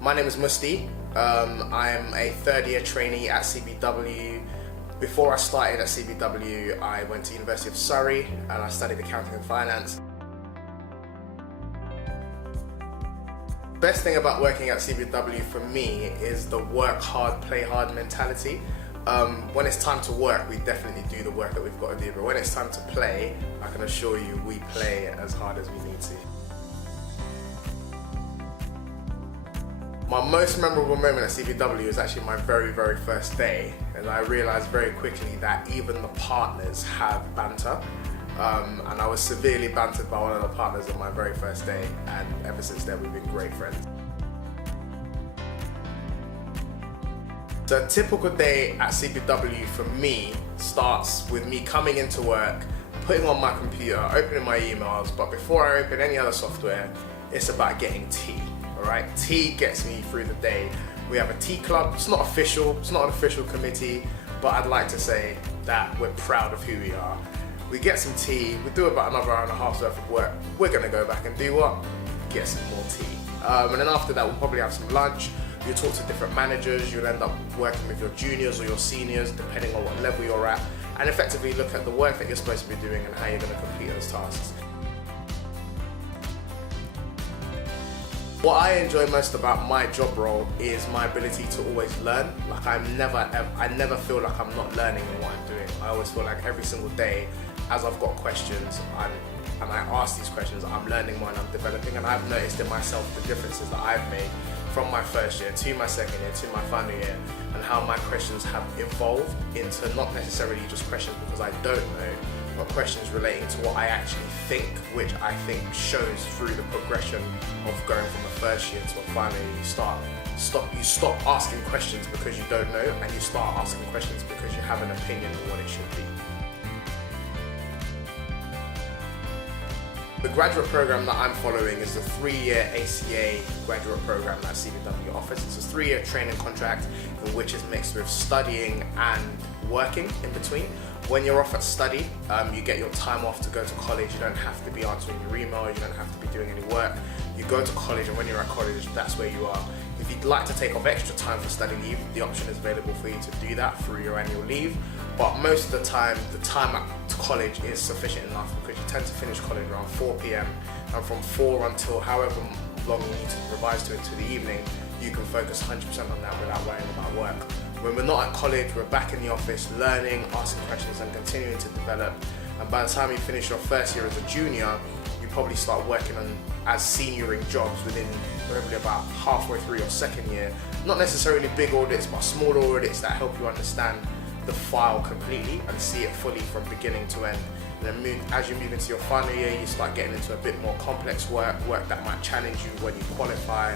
My name is Mustie. I'm a third year trainee at CBW. Before I started at CBW, I went to University of Surrey and I studied accounting and finance. Best thing about working at CBW for me is the work hard, play hard mentality. When it's time to work, we definitely do the work that we've got to do, but when it's time to play, I can assure you we play as hard as we need to. My most memorable moment at CBW is actually my very first day, and I realised very quickly that even the partners have banter. And I was severely bantered by one of the partners on my very first day, and ever since then we've been great friends. So a typical day at CBW for me starts with me coming into work, putting on my computer, opening my emails, but before I open any other software, it's about getting tea. Alright, tea gets me through the day. We have a tea club. It's not official, it's not an official committee, but I'd like to say that we're proud of who we are. We get some tea, we do about another hour and a half's worth of work. We're gonna go back and do what? Get some more tea. And then after that, we'll probably have some lunch. You'll talk to different managers, you'll end up working with your juniors or your seniors, depending on what level you're at, and effectively look at the work that you're supposed to be doing and how you're gonna complete those tasks. What I enjoy most about my job role is my ability to always learn. Like I never feel like I'm not learning in what I'm doing. I always feel like every single day, as I've got questions and I ask these questions, I'm learning more and I'm developing, and I've noticed in myself the differences that I've made from my first year to my second year to my final year, and how my questions have evolved into not necessarily just questions because I don't know, but questions relating to what I actually think, which I think shows through the progression of going from a first year to a final year. You stop asking questions because you don't know, and you start asking questions because you have an opinion on what it should be. The graduate program that I'm following is the 3-year ACA graduate program that CBW offers. It's a 3-year training contract in which is mixed with studying and working in between. When you're off at study, you get your time off to go to college. You don't have to be answering your email, you don't have to be doing any work. You go to college, and when you're at college, that's where you are. If you'd like to take off extra time for study leave, the option is available for you to do that through your annual leave. But most of the time at college is sufficient enough because you tend to finish college around 4 p.m. and from 4 until however long you need to revise to into the evening, you can focus 100% on that without worrying about work. When we're not at college, we're back in the office learning, asking questions and continuing to develop. And by the time you finish your first year as a junior, you probably start working on as senioring jobs within probably about halfway through your second year. Not necessarily big audits, but smaller audits that help you understand the file completely and see it fully from beginning to end. And then as you move into your final year, you start getting into a bit more complex work that might challenge you when you qualify.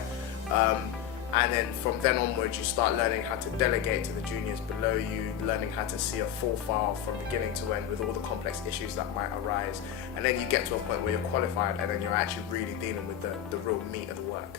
And then from then onwards, you start learning how to delegate to the juniors below you, learning how to see a full file from beginning to end with all the complex issues that might arise. And then you get to a point where you're qualified, and then you're actually really dealing with the real meat of the work.